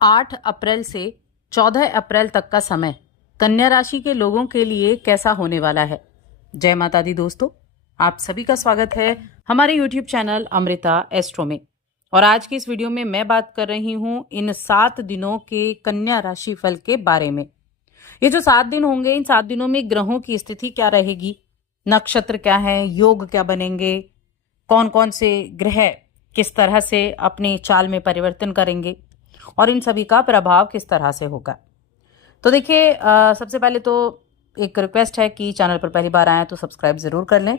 8 अप्रैल से 14 अप्रैल तक का समय कन्या राशि के लोगों के लिए कैसा होने वाला है। जय माता दी दोस्तों, आप सभी का स्वागत है हमारे यूट्यूब चैनल अमृता एस्ट्रो में। और आज की इस वीडियो में मैं बात कर रही हूं इन 7 दिनों के कन्या राशि फल के बारे में। ये जो 7 दिन होंगे, इन 7 दिनों में ग्रहों की स्थिति क्या रहेगी, नक्षत्र क्या है, योग क्या बनेंगे, कौन कौन से ग्रह किस तरह से अपनी चाल में परिवर्तन करेंगे और इन सभी का प्रभाव किस तरह से होगा। तो देखिए, सबसे पहले तो एक रिक्वेस्ट है कि चैनल पर पहली बार आए तो सब्सक्राइब ज़रूर कर लें।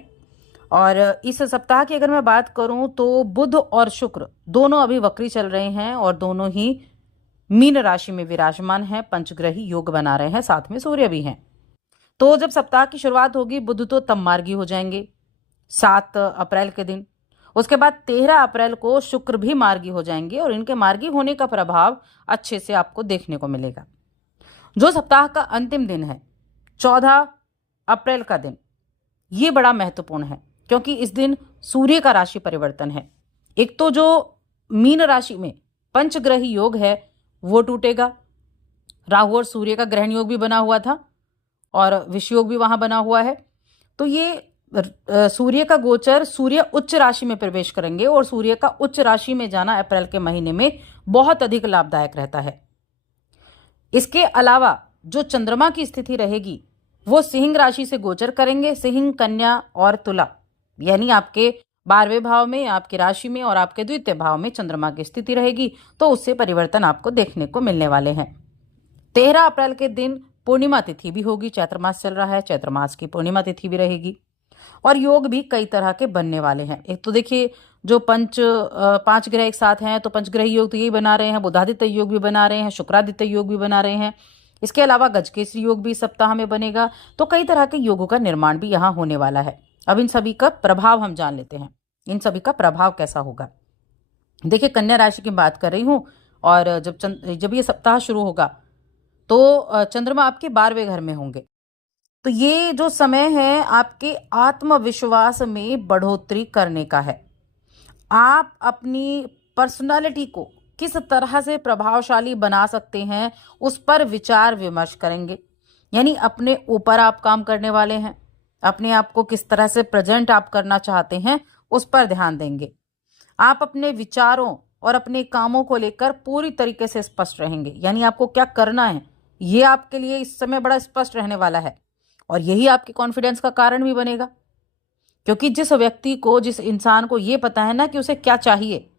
और इस सप्ताह की अगर मैं बात करूं तो बुध और शुक्र दोनों अभी वक्री चल रहे हैं और दोनों ही मीन राशि में विराजमान हैं, पंचग्रही योग बना रहे हैं, साथ में सूर्य भी हैं। तो जब सप्ताह की शुरुआत होगी, बुध तो तब मार्गी हो जाएंगे 7 अप्रैल के दिन। उसके बाद 13 अप्रैल को शुक्र भी मार्गी हो जाएंगे और इनके मार्गी होने का प्रभाव अच्छे से आपको देखने को मिलेगा। जो सप्ताह का अंतिम दिन है 14 अप्रैल का दिन, ये बड़ा महत्वपूर्ण है क्योंकि इस दिन सूर्य का राशि परिवर्तन है। एक तो जो मीन राशि में पंचग्रही योग है वो टूटेगा। राहु और सूर्य का ग्रहण योग भी बना हुआ था और विष योग भी वहां बना हुआ है। तो ये सूर्य का गोचर, सूर्य उच्च राशि में प्रवेश करेंगे और सूर्य का उच्च राशि में जाना अप्रैल के महीने में बहुत अधिक लाभदायक रहता है। इसके अलावा जो चंद्रमा की स्थिति रहेगी वो सिंह राशि से गोचर करेंगे। सिंह, कन्या और तुला, यानी आपके 12वें भाव में, आपकी राशि में और आपके द्वितीय भाव में चंद्रमा की स्थिति रहेगी, तो उससे परिवर्तन आपको देखने को मिलने वाले हैं। 13 अप्रैल के दिन पूर्णिमा तिथि भी होगी। चैत्र मास चल रहा है, चैत्र मास की पूर्णिमा तिथि भी रहेगी और योग भी कई तरह के बनने वाले हैं। एक तो देखिए, जो पांच ग्रह एक साथ हैं तो पंचग्रह योग तो यही बना रहे हैं, बुधादित्य योग भी बना रहे हैं, शुक्रादित्य योग भी बना रहे हैं। इसके अलावा गजकेसरी योग भी सप्ताह में बनेगा। तो कई तरह के योगों का निर्माण भी यहाँ होने वाला है। अब इन सभी का प्रभाव हम जान लेते हैं, इन सभी का प्रभाव कैसा होगा। देखिए, कन्या राशि की बात कर रही हूँ और जब ये सप्ताह शुरू होगा तो चंद्रमा आपके 12वें घर में होंगे। तो ये जो समय है आपके आत्मविश्वास में बढ़ोतरी करने का है। आप अपनी पर्सनालिटी को किस तरह से प्रभावशाली बना सकते हैं उस पर विचार विमर्श करेंगे। यानी अपने ऊपर आप काम करने वाले हैं, अपने आप को किस तरह से प्रेजेंट आप करना चाहते हैं उस पर ध्यान देंगे। आप अपने विचारों और अपने कामों को लेकर पूरी तरीके से स्पष्ट रहेंगे। यानी आपको क्या करना है ये आपके लिए इस समय बड़ा स्पष्ट रहने वाला है और यही आपके कॉन्फिडेंस का कारण भी बनेगा। क्योंकि जिस व्यक्ति को, जिस इंसान को ये पता है ना कि उसे क्या चाहिए,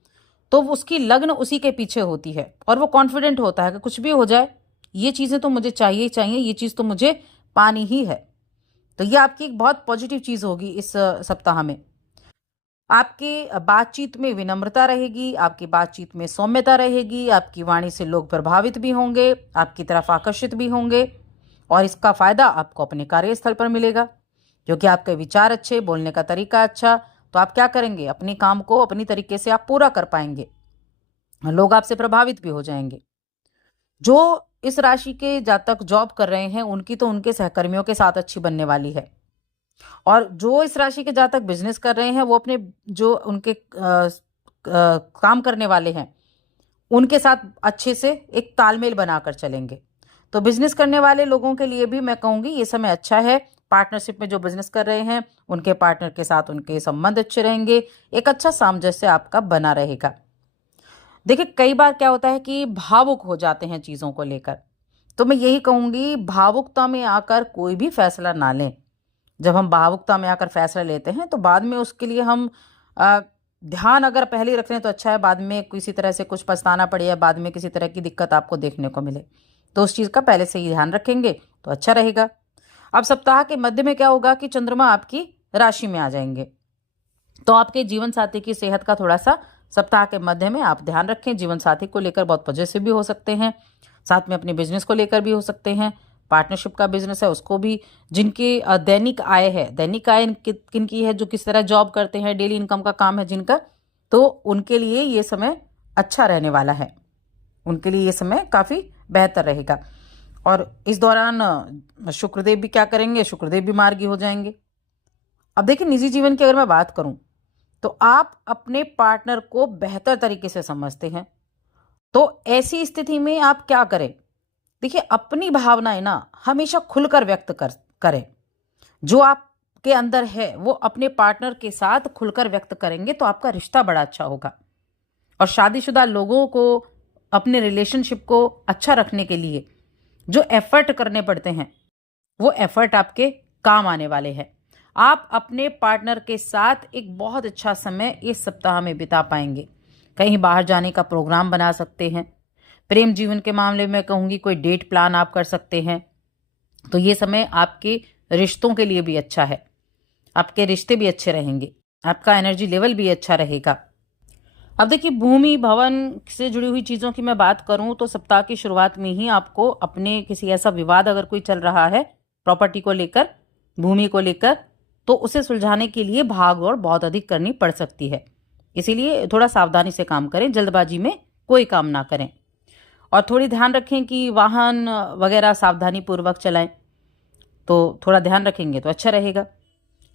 तो उसकी लगन उसी के पीछे होती है और वो कॉन्फिडेंट होता है कि कुछ भी हो जाए, ये चीज़ें तो मुझे चाहिए ही चाहिए, ये चीज़ तो मुझे पानी ही है। तो ये आपकी एक बहुत पॉजिटिव चीज़ होगी इस सप्ताह में। आपकी बातचीत में विनम्रता रहेगी, आपकी बातचीत में सौम्यता रहेगी, आपकी वाणी से लोग प्रभावित भी होंगे, आपकी तरफ आकर्षित भी होंगे और इसका फायदा आपको अपने कार्यस्थल पर मिलेगा क्योंकि आपके विचार अच्छे, बोलने का तरीका अच्छा। तो आप क्या करेंगे, अपने काम को अपनी तरीके से आप पूरा कर पाएंगे, लोग आपसे प्रभावित भी हो जाएंगे। जो इस राशि के जातक जॉब कर रहे हैं उनकी तो उनके सहकर्मियों के साथ अच्छी बनने वाली है और जो इस राशि के जातक बिजनेस कर रहे हैं वो अपने जो उनके काम करने वाले हैं उनके साथ अच्छे से एक तालमेल बनाकर चलेंगे। तो बिजनेस करने वाले लोगों के लिए भी मैं कहूँगी ये समय अच्छा है। पार्टनरशिप में जो बिजनेस कर रहे हैं उनके पार्टनर के साथ उनके संबंध अच्छे रहेंगे, एक अच्छा सामंजस्य आपका बना रहेगा। देखिए, कई बार क्या होता है कि भावुक हो जाते हैं चीज़ों को लेकर, तो मैं यही कहूँगी भावुकता में आकर कोई भी फैसला ना लें। जब हम भावुकता में आकर फैसला लेते हैं तो बाद में उसके लिए हम ध्यान अगर पहले ही रख लें तो अच्छा है, बाद में किसी तरह से कुछ पछताना पड़े या बाद में किसी तरह की दिक्कत आपको देखने को मिले, तो उस चीज़ का पहले से ही ध्यान रखेंगे तो अच्छा रहेगा। अब सप्ताह के मध्य में क्या होगा कि चंद्रमा आपकी राशि में आ जाएंगे, तो आपके जीवन साथी की सेहत का थोड़ा सा सप्ताह के मध्य में आप ध्यान रखें। जीवन साथी को लेकर बहुत पॉजिटिव भी हो सकते हैं, साथ में अपने बिजनेस को लेकर भी हो सकते हैं। पार्टनरशिप का बिजनेस है उसको भी, जिनकी दैनिक आय है, दैनिक आय किन की है, जो किस तरह जॉब करते हैं, डेली इनकम का काम है जिनका, तो उनके लिए ये समय अच्छा रहने वाला है, उनके लिए ये समय काफ़ी बेहतर रहेगा। और इस दौरान शुक्रदेव भी क्या करेंगे, शुक्रदेव भी मार्गी हो जाएंगे। अब देखिए, निजी जीवन की अगर मैं बात करूं तो आप अपने पार्टनर को बेहतर तरीके से समझते हैं तो ऐसी स्थिति में आप क्या करें? देखिए, अपनी भावनाएं ना हमेशा खुलकर व्यक्त करें। जो आपके अंदर है वो अपने पार्टनर के साथ खुलकर व्यक्त करेंगे तो आपका रिश्ता बड़ा अच्छा होगा। और शादीशुदा लोगों को अपने रिलेशनशिप को अच्छा रखने के लिए जो एफर्ट करने पड़ते हैं वो एफर्ट आपके काम आने वाले हैं। आप अपने पार्टनर के साथ एक बहुत अच्छा समय इस सप्ताह में बिता पाएंगे। कहीं बाहर जाने का प्रोग्राम बना सकते हैं। प्रेम जीवन के मामले में कहूँगी कोई डेट प्लान आप कर सकते हैं। तो ये समय आपके रिश्तों के लिए भी अच्छा है। आपके रिश्ते भी अच्छे रहेंगे, आपका एनर्जी लेवल भी अच्छा रहेगा। अब देखिए, भूमि भवन से जुड़ी हुई चीज़ों की मैं बात करूं तो सप्ताह की शुरुआत में ही आपको अपने किसी ऐसा विवाद अगर कोई चल रहा है प्रॉपर्टी को लेकर, भूमि को लेकर, तो उसे सुलझाने के लिए भाग दौड़ बहुत अधिक करनी पड़ सकती है। इसीलिए थोड़ा सावधानी से काम करें, जल्दबाजी में कोई काम ना करें। और थोड़ी ध्यान रखें कि वाहन वगैरह सावधानी पूर्वक चलाएं। तो थोड़ा ध्यान रखेंगे तो अच्छा रहेगा।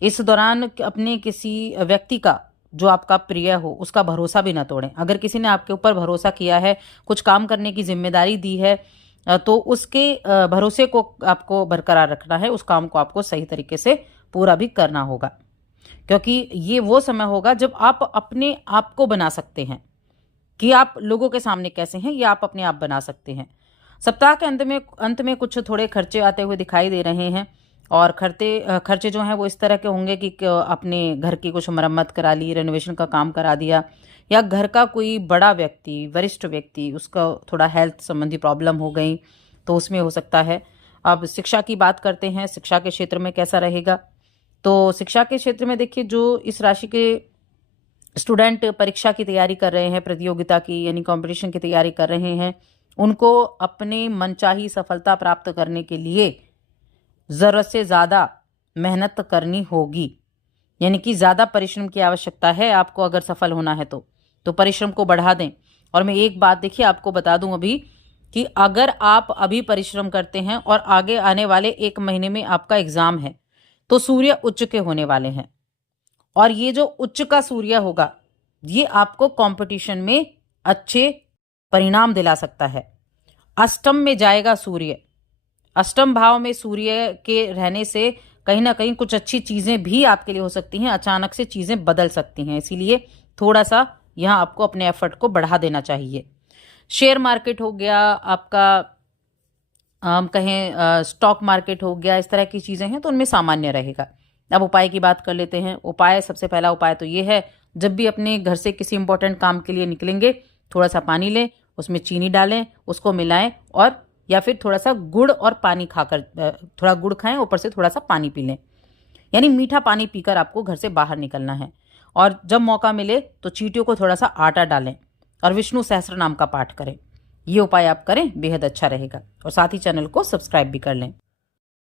इस दौरान अपने किसी व्यक्ति का जो आपका प्रिय हो उसका भरोसा भी ना तोड़ें। अगर किसी ने आपके ऊपर भरोसा किया है, कुछ काम करने की जिम्मेदारी दी है, तो उसके भरोसे को आपको बरकरार रखना है। उस काम को आपको सही तरीके से पूरा भी करना होगा, क्योंकि ये वो समय होगा जब आप अपने आप को बना सकते हैं कि आप लोगों के सामने कैसे हैं, ये आप अपने आप बना सकते हैं। सप्ताह के अंत में कुछ थोड़े खर्चे आते हुए दिखाई दे रहे हैं। और खर्चे जो हैं वो इस तरह के होंगे कि अपने घर की कुछ मरम्मत करा ली, रेनोवेशन का काम करा दिया, या घर का कोई बड़ा व्यक्ति, वरिष्ठ व्यक्ति, उसका थोड़ा हेल्थ संबंधी प्रॉब्लम हो गई तो उसमें हो सकता है। अब शिक्षा की बात करते हैं, शिक्षा के क्षेत्र में कैसा रहेगा? तो शिक्षा के क्षेत्र में देखिए, जो इस राशि के स्टूडेंट परीक्षा की तैयारी कर रहे हैं, प्रतियोगिता की यानी कंपटीशन की तैयारी कर रहे हैं, उनको अपने मनचाही सफलता प्राप्त करने के लिए ज़रूरत से ज़्यादा मेहनत करनी होगी। यानी कि ज़्यादा परिश्रम की आवश्यकता है आपको अगर सफल होना है तो परिश्रम को बढ़ा दें। और मैं एक बात देखिए आपको बता दूं अभी, कि अगर आप अभी परिश्रम करते हैं और आगे आने वाले 1 महीने में आपका एग्ज़ाम है तो सूर्य उच्च के होने वाले हैं। और ये जो उच्च का सूर्य होगा ये आपको कंपटीशन में अच्छे परिणाम दिला सकता है। अष्टम में जाएगा सूर्य। अष्टम भाव में सूर्य के रहने से कहीं ना कहीं कुछ अच्छी चीजें भी आपके लिए हो सकती हैं, अचानक से चीजें बदल सकती हैं। इसीलिए थोड़ा सा यहाँ आपको अपने एफर्ट को बढ़ा देना चाहिए। शेयर मार्केट हो गया आपका, हम कहें स्टॉक मार्केट हो गया, इस तरह की चीजें हैं तो उनमें सामान्य रहेगा। अब उपाय की बात कर लेते हैं। उपाय, सबसे पहला उपाय तो ये है, जब भी अपने घर से किसी इंपॉर्टेंट काम के लिए निकलेंगे थोड़ा सा पानी लें, उसमें चीनी डालें, उसको मिलाएं, और या फिर थोड़ा सा गुड़ और पानी खाकर, थोड़ा गुड़ खाएं, ऊपर से थोड़ा सा पानी पी लें। यानी मीठा पानी पीकर आपको घर से बाहर निकलना है। और जब मौका मिले तो चींटियों को थोड़ा सा आटा डालें और विष्णु सहस्त्र नाम का पाठ करें। ये उपाय आप करें, बेहद अच्छा रहेगा। और साथ ही चैनल को सब्सक्राइब भी कर लें।